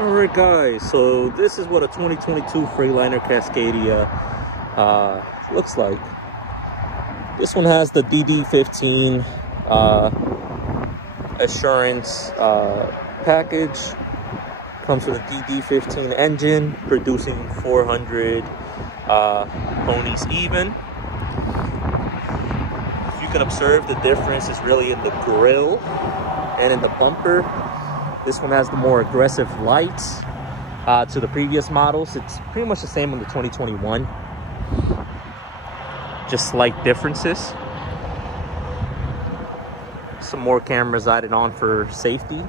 Alright guys, so this is what a 2022 Freightliner Cascadia looks like. This one has the DD15 assurance package. Comes with a DD15 engine producing 400 ponies even. If you can observe, the difference is really in the grille and in the bumper. This one has the more aggressive lights to the previous models. It's pretty much the same on the 2021. Just slight differences. Some more cameras added on for safety.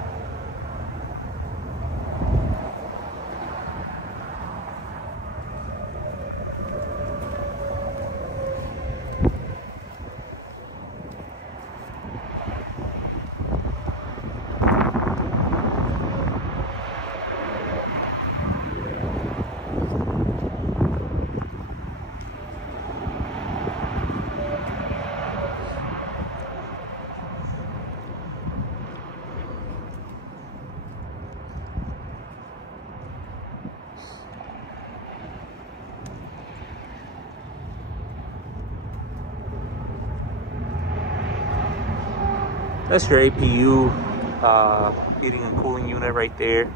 That's your APU heating and cooling unit right there.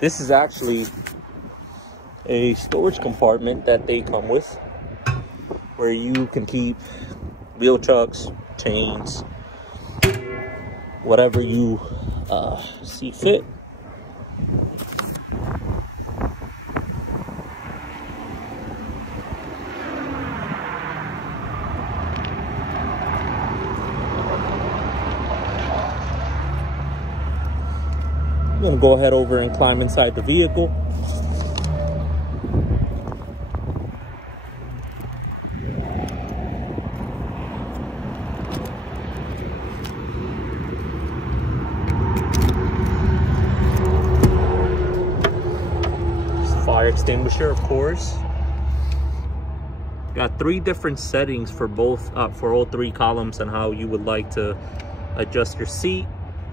This is actually a storage compartment that they come with, where you can keep wheel chucks, chains, whatever you see fit. I'm gonna go ahead over and climb inside the vehicle. Fire extinguisher, of course. Got 3 different settings for both, for all 3 columns, and how you would like to adjust your seat,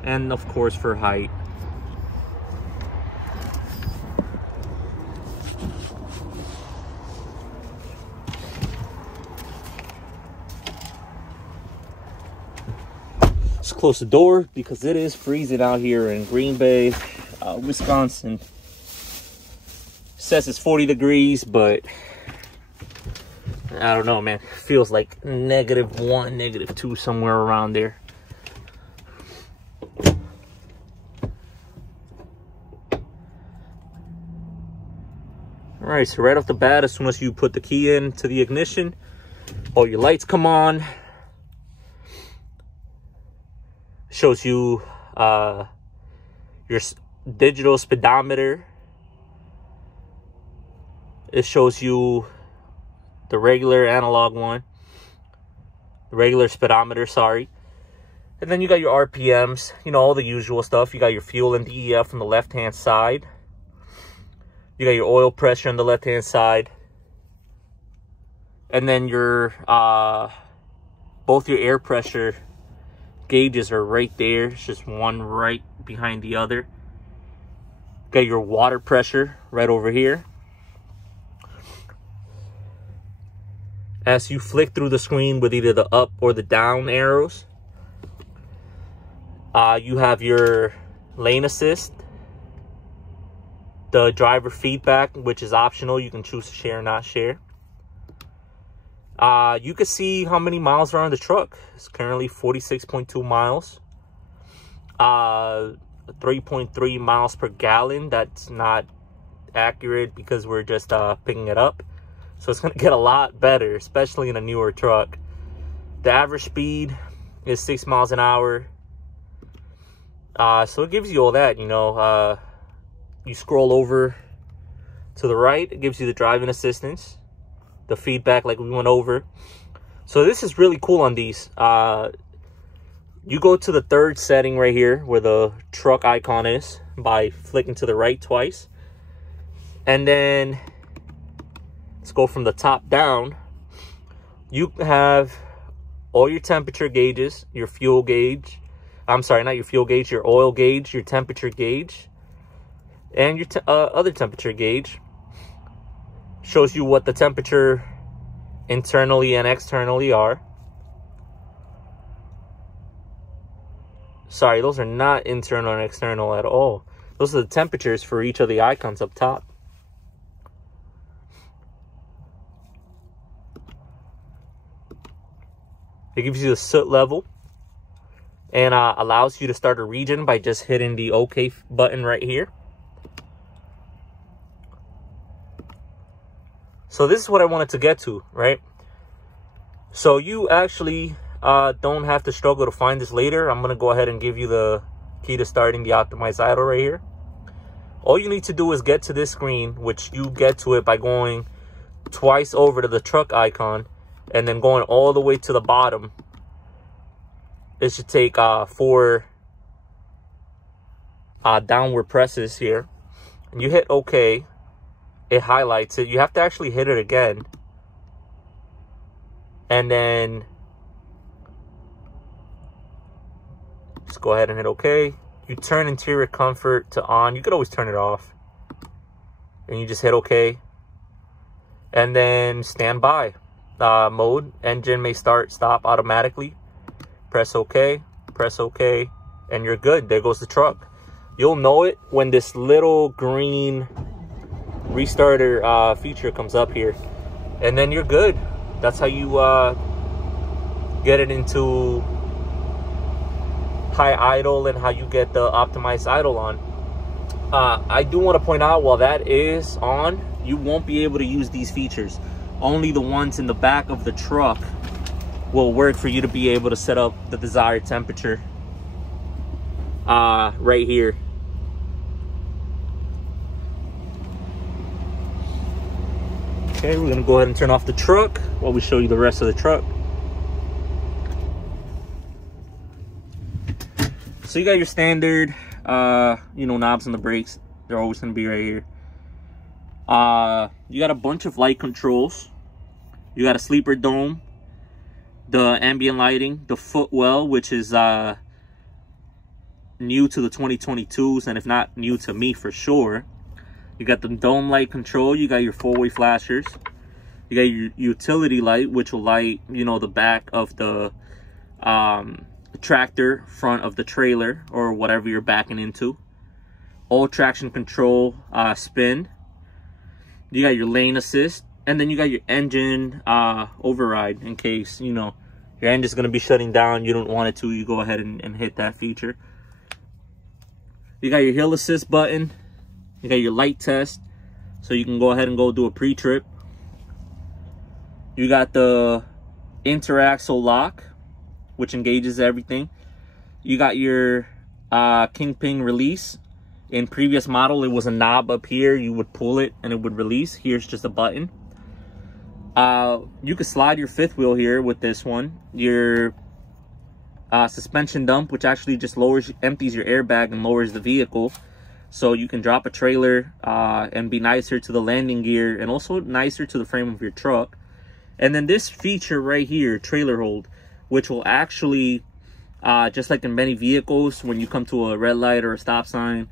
and of course for height. Let's close the door because it is freezing out here in Green Bay, Wisconsin. It says it's 40 degrees, but I don't know, man. It feels like -1, -2, somewhere around there. All right, so right off the bat, as soon as you put the key into the ignition, all your lights come on. Shows you your digital speedometer. It shows you the regular analog one, the regular speedometer, sorry. And then you got your RPMs, you know, all the usual stuff. You got your fuel and DEF on the left-hand side. You got your oil pressure on the left-hand side. And then your both your air pressure gauges are right there. It's just one right behind the other. Got your water pressure right over here. As you flick through the screen with either the up or the down arrows, you have your lane assist, the driver feedback, which is optional. You can choose to share or not share. You can see how many miles are on the truck. It's currently 46.2 miles. 3.3 miles per gallon. That's not accurate because we're just picking it up. So it's going to get a lot better, especially in a newer truck. The average speed is 6 miles an hour. So it gives you all that, you know. You scroll over to the right, it gives you the driving assistance, the feedback like we went over. So this is really cool on these. You go to the 3rd setting right here where the truck icon is by flicking to the right twice. And then let's go from the top down. You have all your temperature gauges, your fuel gauge. I'm sorry, not your fuel gauge, your oil gauge, your temperature gauge, and your other temperature gauge. Shows you what the temperature internally and externally are. Sorry, those are not internal and external at all. Those are the temperatures for each of the icons up top. It gives you the soot level and allows you to start a region by just hitting the OK button right here. So this is what I wanted to get to, right? So you actually don't have to struggle to find this later. I'm going to go ahead and give you the key to starting the optimized idle right here. All you need to do is get to this screen, which you get to it by going twice over to the truck icon and then going all the way to the bottom. It should take 4 downward presses here. And you hit OK. It highlights it. You have to actually hit it again. And then just go ahead and hit OK. You turn interior comfort to on. You could always turn it off. And you just hit OK. And then standby mode. Engine may stop automatically. Press OK. Press OK. And you're good. There goes the truck. You'll know it when this little green restarter feature comes up here. And then you're good. That's how you get it into high idle and how you get the optimized idle on. I do want to point out, while that is on, you won't be able to use these features. Only the ones in the back of the truck will work for you to be able to set up the desired temperature right here. Okay, we're gonna go ahead and turn off the truck while we show you the rest of the truck. So you got your standard, knobs on the brakes. They're always gonna be right here. You got a bunch of light controls. You got a sleeper dome, the ambient lighting, the footwell, which is new to the 2022s, and if not new to me for sure. You got the dome light control. You got your 4-way flashers. You got your utility light, which will light, the back of the tractor, front of the trailer, or whatever you're backing into. All traction control spin. You got your lane assist. And then you got your engine override in case, your engine's going to be shutting down. You don't want it to. You go ahead and hit that feature. You got your hill assist button. You got your light test, so you can go ahead and go do a pre-trip. You got the interaxle lock, which engages everything. You got your kingpin release. In previous model, it was a knob up here. You would pull it and it would release. Here's just a button. You could slide your fifth wheel here with this one. Your suspension dump, which actually just empties your airbag and lowers the vehicle. So you can drop a trailer and be nicer to the landing gear and also nicer to the frame of your truck. And then this feature right here, trailer hold, which will actually, just like in many vehicles, when you come to a red light or a stop sign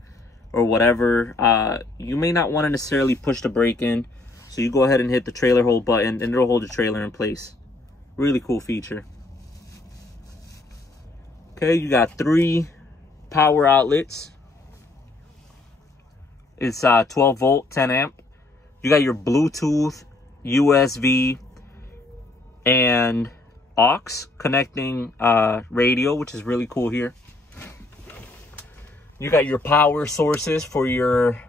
or whatever, you may not want to necessarily push the brake in. So you go ahead and hit the trailer hold button and it'll hold the trailer in place. Really cool feature. Okay, you got 3 power outlets. It's 12 volt, 10 amp. You got your Bluetooth, USB, and aux connecting radio, which is really cool here. You got your power sources for your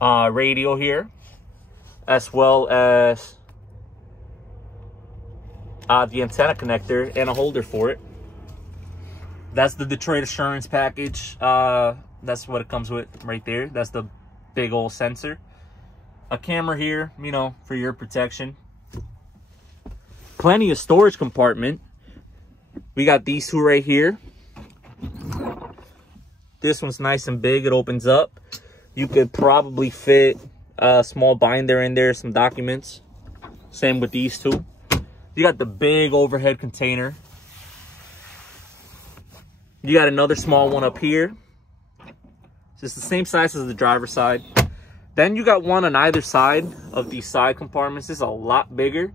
radio here, as well as the antenna connector and a holder for it. That's the Detroit Assurance package. That's what it comes with right there. That's the big old sensor. A camera here, for your protection. Plenty of storage compartment. We got these 2 right here. This one's nice and big. It opens up. You could probably fit a small binder in there, some documents. Same with these 2. You got the big overhead container. You got another small one up here. It's the same size as the driver's side. Then you got one on either side of these side compartments. This is a lot bigger.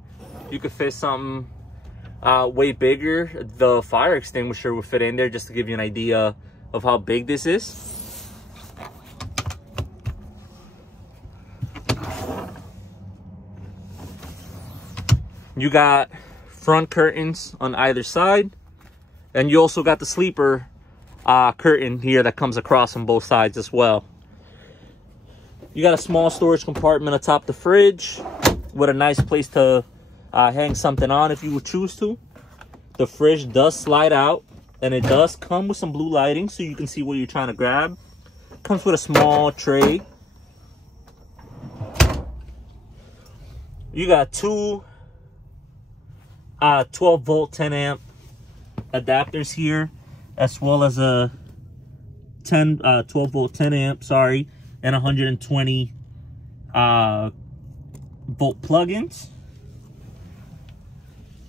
You could fit something way bigger. The fire extinguisher would fit in there, just to give you an idea of how big this is. You got front curtains on either side, and you also got the sleeper curtain here that comes across on both sides as well. You got a small storage compartment atop the fridge with a nice place to hang something on if you would choose to. The fridge does slide out, and it does come with some blue lighting so you can see what you're trying to grab. Comes with a small tray. You got two 12 volt 10 amp adapters here, as well as a 12 volt 10 amp, sorry, and 120 volt plugins.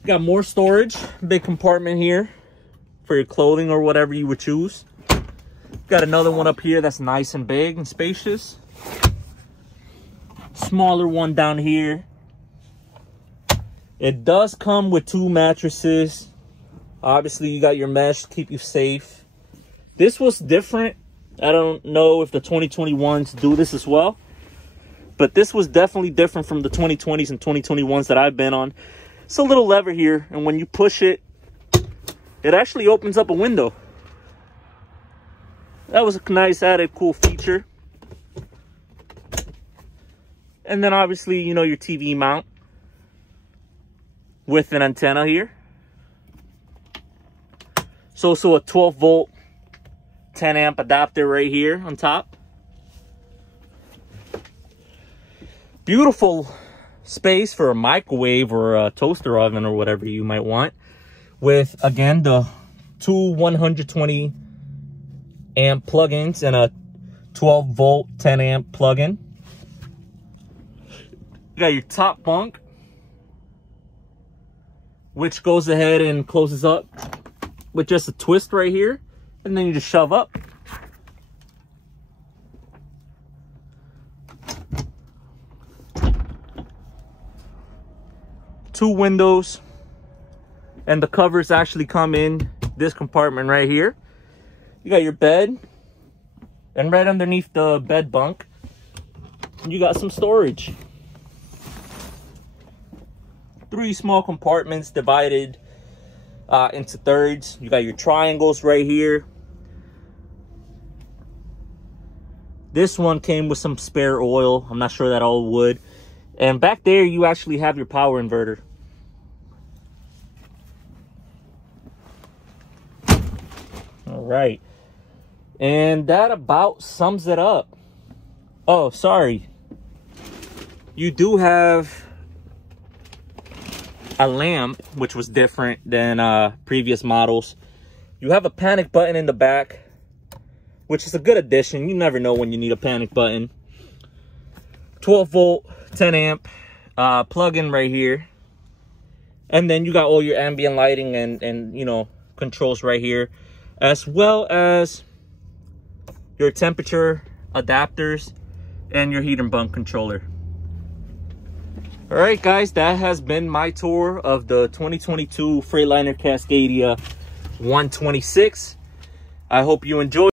Got more storage, big compartment here for your clothing or whatever you would choose. Got another one up here that's nice and big and spacious. Smaller one down here. It does come with 2 mattresses. Obviously, you got your mesh to keep you safe. This was different. I don't know if the 2021s do this as well, but this was definitely different from the 2020s and 2021s that I've been on. It's a little lever here, and when you push it, it actually opens up a window. That was a nice added cool feature. And then obviously, you know, your TV mount with an antenna here. So a 12 volt 10 amp adapter right here on top. Beautiful space for a microwave or a toaster oven or whatever you might want, with again the 2 120 amp plugins and a 12 volt 10 amp plug-in. You got your top bunk, which goes ahead and closes up with just a twist right here, and then you just shove up. Two windows, and the covers actually come in this compartment right here. You got your bed, and right underneath the bed bunk, you got some storage. 3 small compartments divided into thirds. You got your triangles right here. This one came with some spare oil. I'm not sure that all would. And back there, you actually have your power inverter. All right. And that about sums it up. Oh, sorry. You do have a lamp, which was different than previous models. You have a panic button in the back, which is a good addition. You never know when you need a panic button. 12 volt 10 amp plug-in right here, and then you got all your ambient lighting and you know, controls right here, as well as your temperature adapters and your heat and bunk controller. All right, guys, that has been my tour of the 2022 Freightliner Cascadia 126. I hope you enjoyed